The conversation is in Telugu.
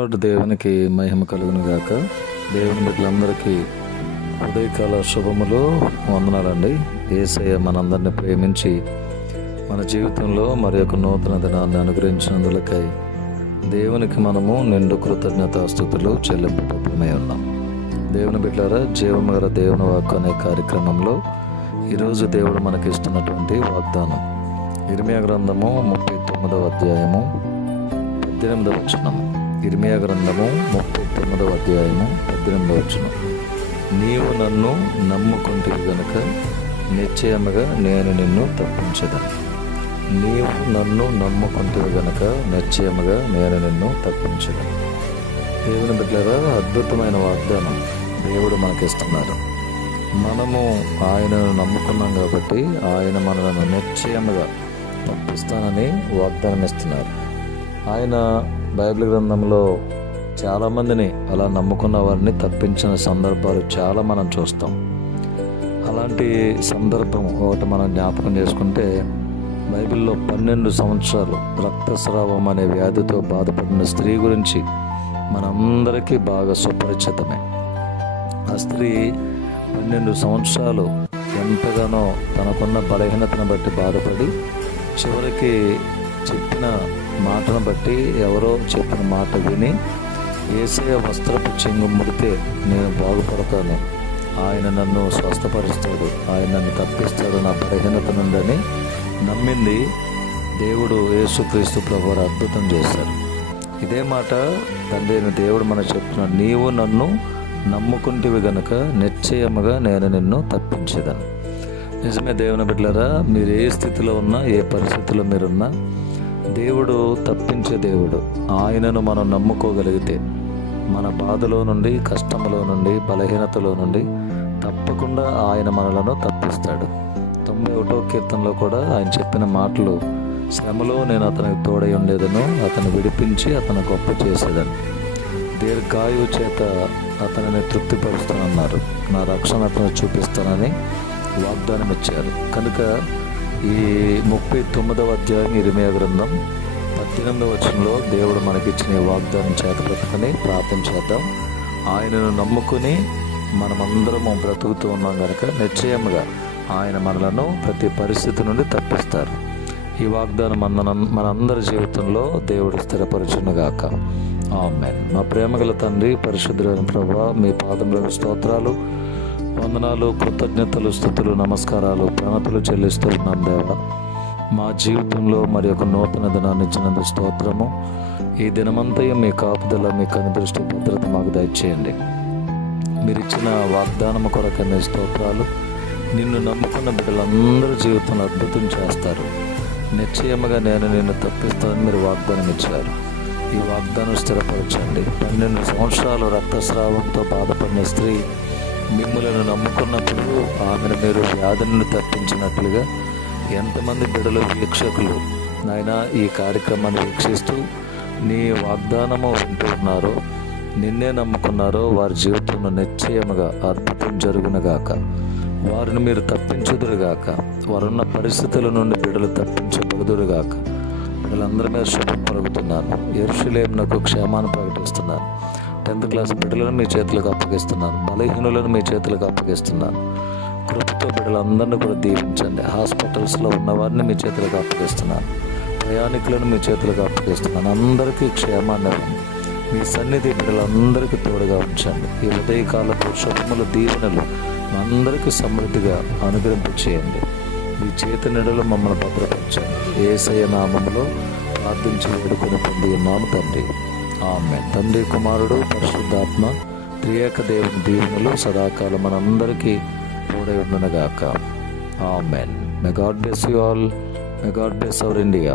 దేవునికి మహిమ కలుగును గాక. దేవుని బిడ్డలందరికీ ఉదయకాల శుభములు, వందనాలండి. యేసయ్య మనందరిని ప్రేమించి మన జీవితంలో మరి ఒక నూతన దినాన్ని అనుగ్రహించినందులకై దేవునికి మనము నిండు కృతజ్ఞతాస్తుతులు చెల్లింపుతమై ఉన్నాం. దేవుని బిడ్డలారా, జీవము గల దేవుని వాక్కు అనే కార్యక్రమంలో ఈరోజు దేవుడు మనకి ఇస్తున్నటువంటి వాగ్దానం ఇర్మియా గ్రంథము 39వ అధ్యాయము 18వ వచనం. ఇర్మియా గ్రంథము 39వ అధ్యాయము 18వ వచనం. నీవు నన్ను నమ్ముకుంటివి గనుక నిశ్చయముగా నేను నిన్ను తప్పించదను. నీవు నన్ను నమ్ముకుంటివి గనుక నిశ్చయముగా నేను నిన్ను తప్పించదను. దేవుని బిడ్డలారా, అద్భుతమైన వాగ్దానం దేవుడు మనకిస్తున్నారు. మనము ఆయనను నమ్ముకున్నాం కాబట్టి ఆయన మనలను నిశ్చయముగా తప్పిస్తానని వాగ్దానం ఇస్తున్నారు. ఆయన బైబిల్ గ్రంథంలో చాలామందిని అలా నమ్ముకున్న వారిని తప్పించిన సందర్భాలు చాలా మనం చూస్తాం. అలాంటి సందర్భం ఒకటి మనం జ్ఞాపకం చేసుకుంటే, బైబిల్లో 12 సంవత్సరాలు రక్తస్రావం అనే వ్యాధితో బాధపడిన స్త్రీ గురించి మనందరికీ బాగా సుపరిచితమే. ఆ స్త్రీ 12 సంవత్సరాలు ఎంతగానో తనకున్న బలహీనతను బట్టి బాధపడి, చివరికి చెప్పిన మాటను బట్టి, ఎవరో చెప్పిన మాట విని, యేసయ్య వస్త్రపు చెంగు ముడితే నేను బాగుపడతాను, ఆయన నన్ను స్వస్థపరుస్తాడు, ఆయన నన్ను తప్పిస్తాడు నా బలహీనత నుండి నమ్మింది. దేవుడు యేసుక్రీస్తు ప్రభువారు అద్భుతం చేశారు. ఇదే మాట తండ్రి అయిన దేవుడు మనకు చెప్తున్నాడు, నీవు నన్ను నమ్ముకుంటివి గనుక నిశ్చయముగా నేను నిన్ను తప్పించేదను. నిజమే దేవుని బిడ్డలారా, మీరు ఏ స్థితిలో ఉన్నా, ఏ పరిస్థితిలో మీరున్నా, దేవుడు తప్పించే దేవుడు. ఆయనను మనం నమ్ముకోగలిగితే మన బాధలో నుండి, కష్టంలో నుండి, బలహీనతలో నుండి తప్పకుండా ఆయన మనలను తప్పిస్తాడు. 91వ కీర్తనలో కూడా ఆయన చెప్పిన మాటలు, శ్రమలో నేను అతనికి తోడై ఉండేదను, అతను విడిపించి అతను గొప్ప చేసేదను, దీర్ఘాయువు చేత అతనిని తృప్తిపరుస్తానన్నారు, నా రక్షణ అతను చూపిస్తానని వాగ్దానం ఇచ్చారు. కనుక ఈ 39వ అధ్యాయం ఇర్మియా గ్రంథం 18వ వచనంలో దేవుడు మనకిచ్చిన వాగ్దానం చేత బ్రతుకుని ప్రార్థన చేద్దాం. ఆయనను నమ్ముకుని మనమందరము బ్రతుకుతూ ఉన్నాం కనుక నిశ్చయముగా ఆయన మనలను ప్రతి పరిస్థితి నుండి తప్పిస్తారు. ఈ వాగ్దానం మనందరి జీవితంలో దేవుడు స్థిరపరచునుగాక. ఆమేన్. మా ప్రేమగల తండ్రి, పరిశుద్ధులైన ప్రభువా, మీ పాదములకు స్తోత్రాలు, వందనాలు, కృతజ్ఞతలు, స్తుతులు, నమస్కారాలు, ప్రణతులు చెల్లిస్తూ ఉన్నాం దేవా. మా జీవితంలో మరి ఒక నూతన దినాన్ని ఇచ్చినందుకు స్తోత్రము. ఈ దినమంతయు మీ కాపుదల, మీ కనుదృష్టి, భద్రత మాకు దయచేయండి. మీరు ఇచ్చిన వాగ్దానము కొరకు మీ స్తోత్రాలు. నిన్ను నమ్ముకున్న బిడ్డలందరూ జీవితంలో అద్భుతం చేస్తారు. నిశ్చయముగా నేను నిన్ను తప్పిస్తానని మీరు వాగ్దానం ఇచ్చారు. ఈ వాగ్దానం స్థిరపరచండి. 12 సంవత్సరాలు రక్తస్రావంతో బాధపడిన స్త్రీ మిమ్ములను నమ్ముకున్నప్పుడు ఆమెను మీరు వ్యాధి నుండి తప్పించినట్లుగా ఎంతమంది బిడ్డలు, వీక్షకులు నాయన ఈ కార్యక్రమాన్ని వీక్షిస్తూ నీ వాగ్దానము వింటూ ఉన్నారో, నిన్నే నమ్ముకున్నారో, వారి జీవితంలో నిశ్చయముగా అద్భుతం జరుగునుగాక. వారిని మీరు తప్పించుదురుగాక. వారున్న పరిస్థితుల నుండి బిడ్డలు తప్పించబడుదురుగాక. బిడ్డలందరి మీద శుభం పలుకుతున్నాను. యెరూషలేమునకు క్షేమాన్ని ప్రకటిస్తున్నాను. 10th క్లాస్ బిడ్డలను మీ చేతులకు అప్పగిస్తున్నాను. బలహీనులను మీ చేతులకు అప్పగిస్తున్నాను. కృపతో బిడ్డలందరినీ కూడా దీవించండి. హాస్పిటల్స్లో ఉన్నవారిని మీ చేతులకు అప్పగిస్తున్నాను. ప్రయాణికులను మీ చేతులకు అప్పగిస్తున్నాను. అందరికీ క్షేమాన్ని ఇవ్వండి. మీ సన్నిధి బిడ్డలందరికీ తోడుగా ఉంచండి. ఈ ఉదయకాలపు శుభముల దీవెనలు అందరికీ సమృద్ధిగా అనుగ్రహింపచేయండి. మీ చేతి నీడలో మమ్మల్ని భద్రపరచండి. యేసయ్య నామములో ప్రార్థించి వేడుకొని పొంది ఉన్నాము తండ్రి. ఆమేన్. తండ్రి, కుమారుడు, పరిశుద్ధాత్మ త్రియేక దేవుని దీవెనలు సదాకాలం మనందరికీ తోడై ఉండునుగాక. Amen. May God bless you all. May God bless our India.